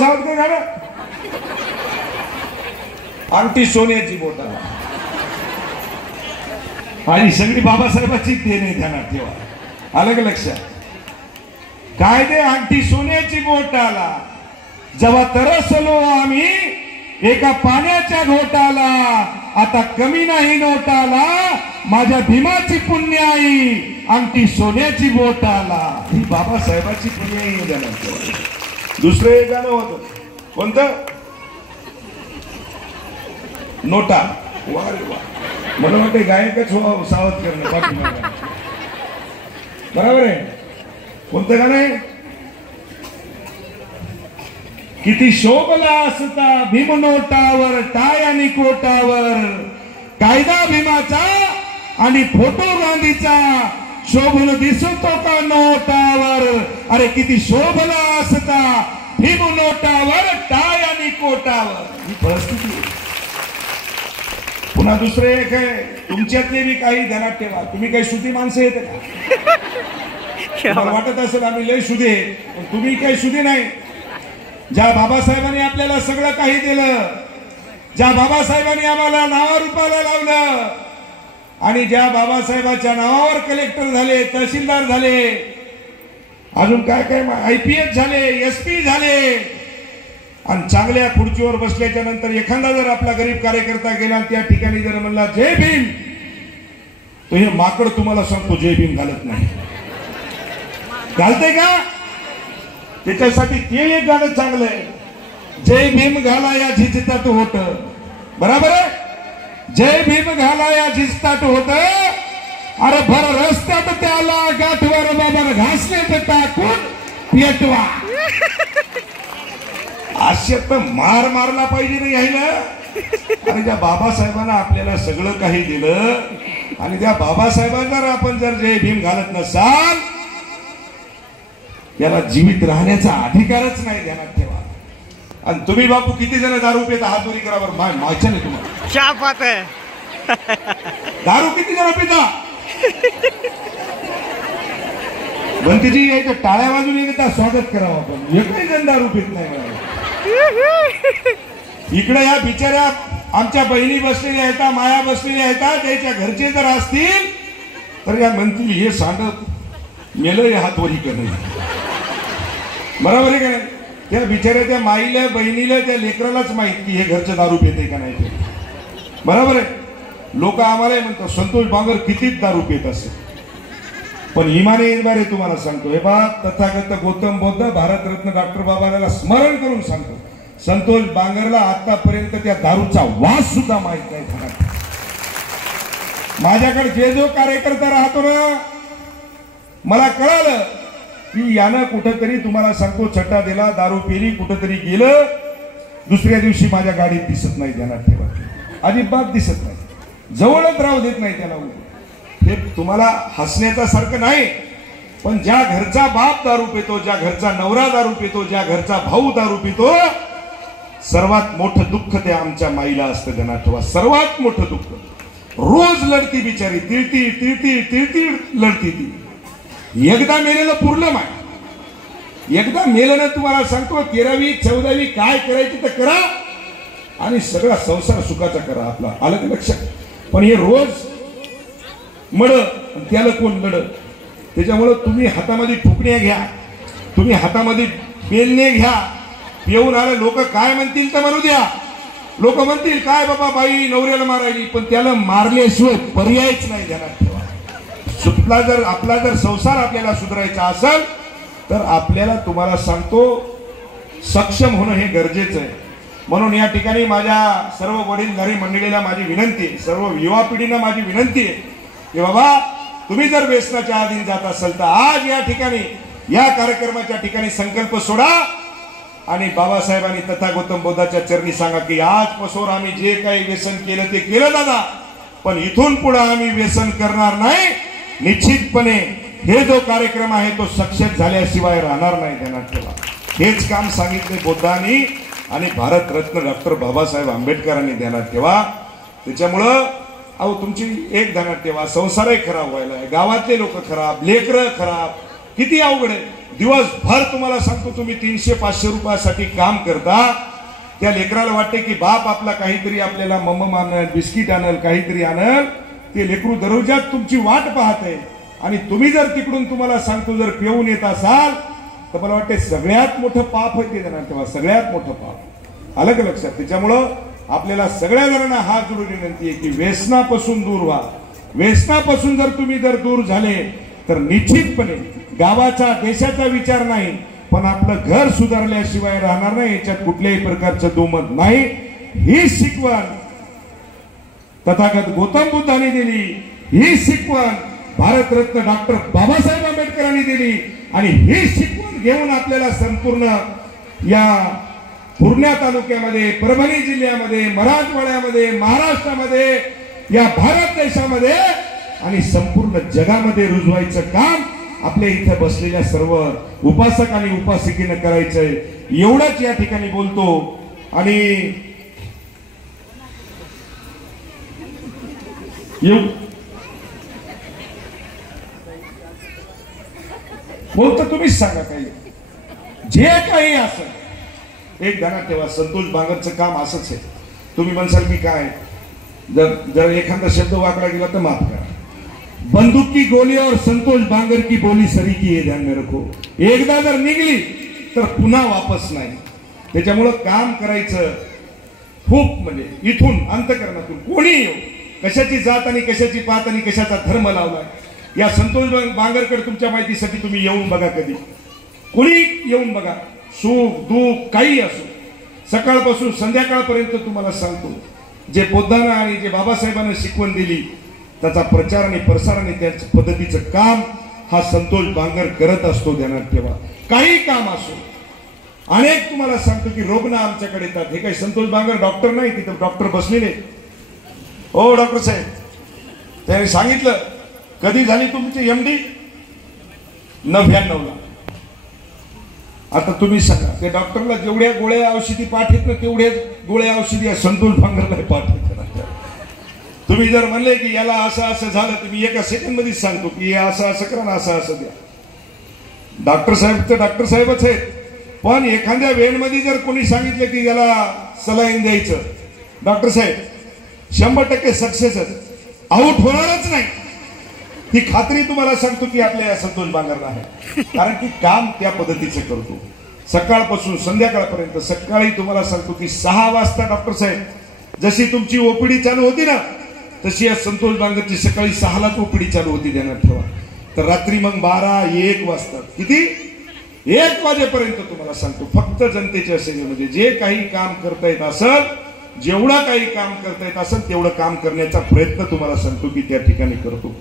सावध काय झालं? अंगठी सोन्याची बोटाला आणि सगळी बाबासाहेबाची देणे ध्यानात ठेवा. आलं का लक्षात? काय ते अंगठी सोन्याची बोटाला, जेव्हा तरसलो आम्ही एका पाण्याच्या घोटाला, आता कमी नाही नोटाला, माझ्या भीमाची पुण्याई अंगठी सोन्याची बोटाला. ही बाबासाहेबाची पुण्याई ध्यानात ठेवा. दुसरं एक गाणं होतं, कोणतं? नोटा. वा रे वा, मला वाटतं गायकच व्हावं सावध करणं पाठीमागे. बरोबर आहे. कोणतं गाणं आहे? किती शोभला असता भीम नोटावर, टाय आणि कोटावर, कायदा भीमाचा आणि फोटो गांधीचा शोभून दिसतो का नोटावर. अरे किती शोभला असता भीम नोटावर, टाय आणि कोटावर. ही परिस्थिती. पुन्हा दुसरे एक आहे, तुमच्यातले बी काही ध्यानात ठेवा. तुम्ही काही शुद्धी माणसं येते का? वाटत असेल आम्ही लय शुद्धे, पण तुम्ही काही शुद्धे नाही. ज्या बाबासाहेबांनी आपल्याला सगळं काही दिलं, ज्या बाबासाहेबांनी आम्हाला नावारूपाला लावलं, आणि ज्या बाबासाहेबांच्या नावावर कलेक्टर झाले, तहसीलदार झाले, अजून काय काय IPS झाले, SP झाले, आणि चांगल्या खुर्चीवर बसल्याच्या नंतर एखादा जर आपला गरीब कार्यकर्ता गेला त्या ठिकाणी जर म्हणला जय भीम, तो हे माकड तुम्हाला सांगतो जय भीम घालत नाही. घालते का? त्याच्यासाठी ते एक गाणं चांगलं आहे, जय भीम घाला या झिजतात होत. बरोबर आहे? जय भीम घाला या झिजतात होत. अरे भर रस्त्यात त्याला गाठवर बाबा घासण्यात टाकून पेटवा. असे तर मार मारला पाहिजे नाही यायला. आणि त्या बाबासाहेबांना आपल्याला सगळं काही दिलं, आणि त्या बाबासाहेबांना आपण जर जय भीम घालत नसाल, याला जीवित राहण्याचा अधिकारच नाही. ध्यानात ठेवा. आणि तुम्ही बापू किती जण दारू पिता? हात वरी करा बरं. माहिती नाही तुम्हाला? क्या बात आहे. दारू किती जण पिता? बंतीजी यायचं टाळ्या वाजून एकदा स्वागत करावं आपण. एकही जण दारू पित नाही. इकडे या बिचाऱ्या आमच्या बहिणी बसलेल्या आहेत, माया बसलेल्या आहेत, त्याच्या घरचे जर असतील तर या म्हणतील हे सांडत मेलं हात वरी करणं. बरोबर आहे का नाही? त्या बिचाऱ्या त्या माईला, बहिणीला, त्या लेकरालाच माहित की हे घरचं दारू पिते का नाही. बरोबर आहे. लोक आम्हाला म्हणतात संतोष बांगर किती दारू पित असेल, पण इमाने एक बारे तुम्हाला सांगतो, हे बा तथागत गौतम बुद्ध भारतरत्न डॉक्टर बाबाला स्मरण करून सांगतो, संतोष बांगरला आतापर्यंत त्या दारूचा वास सुद्धा माहित नाही. माझ्याकडे जे जो कार्यकर्ता राहतो ना, मला कळालं की यानं कुठंतरी तुम्हाला सांगतो छट्टा दिला, दारू पिली, कुठंतरी गेलं, दुसऱ्या दिवशी माझ्या गाडीत दिसत नाही. ध्यानात ठेवा. अजिबात दिसत नाही. जवळच राहू देत नाही त्याला. हे तुम्हाला हसण्याचा सारखं नाही, पण ज्या घरचा बाप दारू पितो, ज्या घरचा नवरा दारू पितो, ज्या घरचा भाऊ दारू पितो, सर्वात मोठं दुःख ते आमच्या माईला असतं. ध्यानात ठेवा. सर्वात मोठं दुःख. रोज लढती बिचारी, तिळती तिळती तिळती लढती ती. एकदा मेलेलं पुरलं माय. एकदा मेलेलं तुम्हाला सांगतो 13वी 14वी काय करायची तर करा, आणि सगळा संसार सुखाचा करा आपला. आलं का लक्षात? पण हे रोज मड, त्याला कोण लढ. त्याच्यामुळं तुम्ही हातामध्ये ठुकण्या घ्या, तुम्ही हातामध्ये बेलणे घ्या. येऊन आले लोक काय म्हणतील तर म्हणू द्या. लोक म्हणतील काय बाबा बाई नवऱ्याला मारायली, पण त्याला मारल्याशिवाय पर्यायच नाही. ध्यानात ठेवा. आपला जर संसार आपल्याला सुधारायचा असेल तर आपल्याला तुम्हाला सांगतो सक्षम होणं हे गरजेचं आहे. म्हणून या ठिकाणी माझ्या सर्व वडीलधारी मंडळीला माझी विनंती आहे, सर्व युवा पिढीला माझी विनंती आहे की बाबा तुम्ही जर व्यसनाच्या अधीन जात असाल तर आज या ठिकाणी या कार्यक्रमाच्या ठिकाणी संकल्प सोडा आणि बाबासाहेबांनी तथा गौतम बुद्धाच्या चरणी सांगा की आजपासून आम्ही जे काही व्यसन केलं ते केलं दादा, पण इथून पुढे आम्ही व्यसन करणार नाही. निश्चितपणे हे जो कार्यक्रम आहे तो सक्सेस झाल्याशिवाय राहणार नाही. ध्यानात ठेवा. हेच काम सांगितले बुद्धांनी आणि भारतरत्न डॉक्टर बाबासाहेब आंबेडकरांनी. ध्यानात ठेवा. त्याच्यामुळं अहो तुमची ध्यानात ठेवा, संसारही खराब व्हायला, गावातले लोक खराब, लेकरं खराब, किती अवघड आहे. दिवसभर तुम्हाला सांगतो तुम्ही 300-500 रुपयासाठी काम करता, त्या लेकराला वाटते की बाप आपला काहीतरी आपल्याला मम्म आणल, बिस्किट आणल, काहीतरी आणल, ते लेकरू दररोजात तुमची वाट पाहते आणि तुम्ही जर तिकडून तुम्हाला सांगतो जर पिऊन येत असाल तर मला वाटते सगळ्यात मोठं पाप आहे ते देणार, तेव्हा सगळ्यात मोठं पाप आलं का लक्षात. त्याच्यामुळं आपल्याला सगळ्या जणांना हात जोडून विनंती आहे की व्यसनापासून दूर व्हा. व्यसनापासून जर तुम्ही दूर झाले तर निश्चितपणे गावाचा देशाचा विचार नाही पण आपलं घर सुधारल्याशिवाय राहणार नाही, याच्यात कुठल्याही प्रकारचं दुमत नाही. ही शिकवण तथागत गौतम बुद्धांनी दिली, ही शिकवण भारतरत्न डॉक्टर बाबासाहेब आंबेडकरांनी दिली आणि ही शिकवण घेऊन आपल्याला संपूर्ण या पूर्णा तालुक्यामध्ये, परभणी जिल्ह्यामध्ये, मराठवाड्यामध्ये, महाराष्ट्रामध्ये, या भारत देशामध्ये आणि संपूर्ण जगामध्ये रुजवायचं काम आपल्या इथे बसलेल्या सर्व उपासक आणि उपासिकेनं करायचंय. एवढंच या ठिकाणी बोलतो आणि बोलतो तुम्हीच सांगा काही जे काही असं. एक ध्यानात ठेवा, संतोष बांगरचं काम असंच आहे. तुम्ही म्हणसाल की काय, जर एखादा शब्द वाकडा गेला तर माफ करा. बंदूक की गोली और संतोष बांगर की बोली सरी की हे ध्यान में रखो. एकदा जर निघली तर पुन्हा वापस नाही. त्याच्यामुळं काम करायचं खूप म्हणजे इथून अंतकरणातून कोणी येऊ, कशाची जात आणि कशाची पात आणि कशाचा धर्म लावला, या संतोष बांगरकडे तुमच्या माहितीसाठी तुम्ही येऊन बघा, कधी कोणी येऊन बघा. सुख दुःख काही असो, सकाळपासून संध्याकाळपर्यंत तुम्हाला सांगतो जे पोद्दाना आणि जे बाबासाहेबांना शिकवण दिली त्याचा प्रचार आणि प्रसार आणि त्या पद्धतीचं काम हा संतोष बांगर करत असतो. ध्यानात ठेवा, काही काम असो. अनेक तुम्हाला सांगतो की रुग्ण आमच्याकडे येतात. हे काही संतोष बांगर डॉक्टर नाही, तिथं डॉक्टर बसलेले. हो डॉक्टर साहेब, त्याने सांगितलं कधी झाली तुमची एमडी? 99ला. आता तुम्ही सांगा त्या डॉक्टरला जेवढ्या गोळ्या औषधी पाठवत ना तेवढ्याच गोळ्या औषधी या संतोष बांगरला पाठवत. तुम्ही जर म्हणले की याला असं असं झालं तर मी एका सेकंड मध्ये सांगतो की असं असं करा ना, असं असं द्या. डॉक्टर साहेब तर डॉक्टर साहेबच आहेत, पण एखाद्या वेळमध्ये जर कोणी सांगितलं की याला सलाईन द्यायचं, डॉक्टर साहेब 100% सक्सेसच, आउट होणारच नाही. ही खात्री तुम्हाला सांगतो की आपल्या या संतोष बांगरला आहे, कारण की काम त्या पद्धतीचं करतो सकाळपासून संध्याकाळपर्यंत. सकाळी तुम्हाला सांगतो की 6 वाजता डॉक्टर साहेब जशी तुमची ओपीडी चालू होती ना तशी या संतोष बांगरची सकाळी 6लाच ओपीडी चालू होती. ध्यानात ठेवा. तर रात्री मग 12-1 वाजतात. किती? 1 वाजेपर्यंत तुम्हाला सांगतो फक्त जनतेच्या सेवेमध्ये जे काही काम करता येत असेल, जेवढं काही काम करता येत असेल तेवढं काम करण्याचा प्रयत्न तुम्हाला सांगतो की त्या ठिकाणी करतो.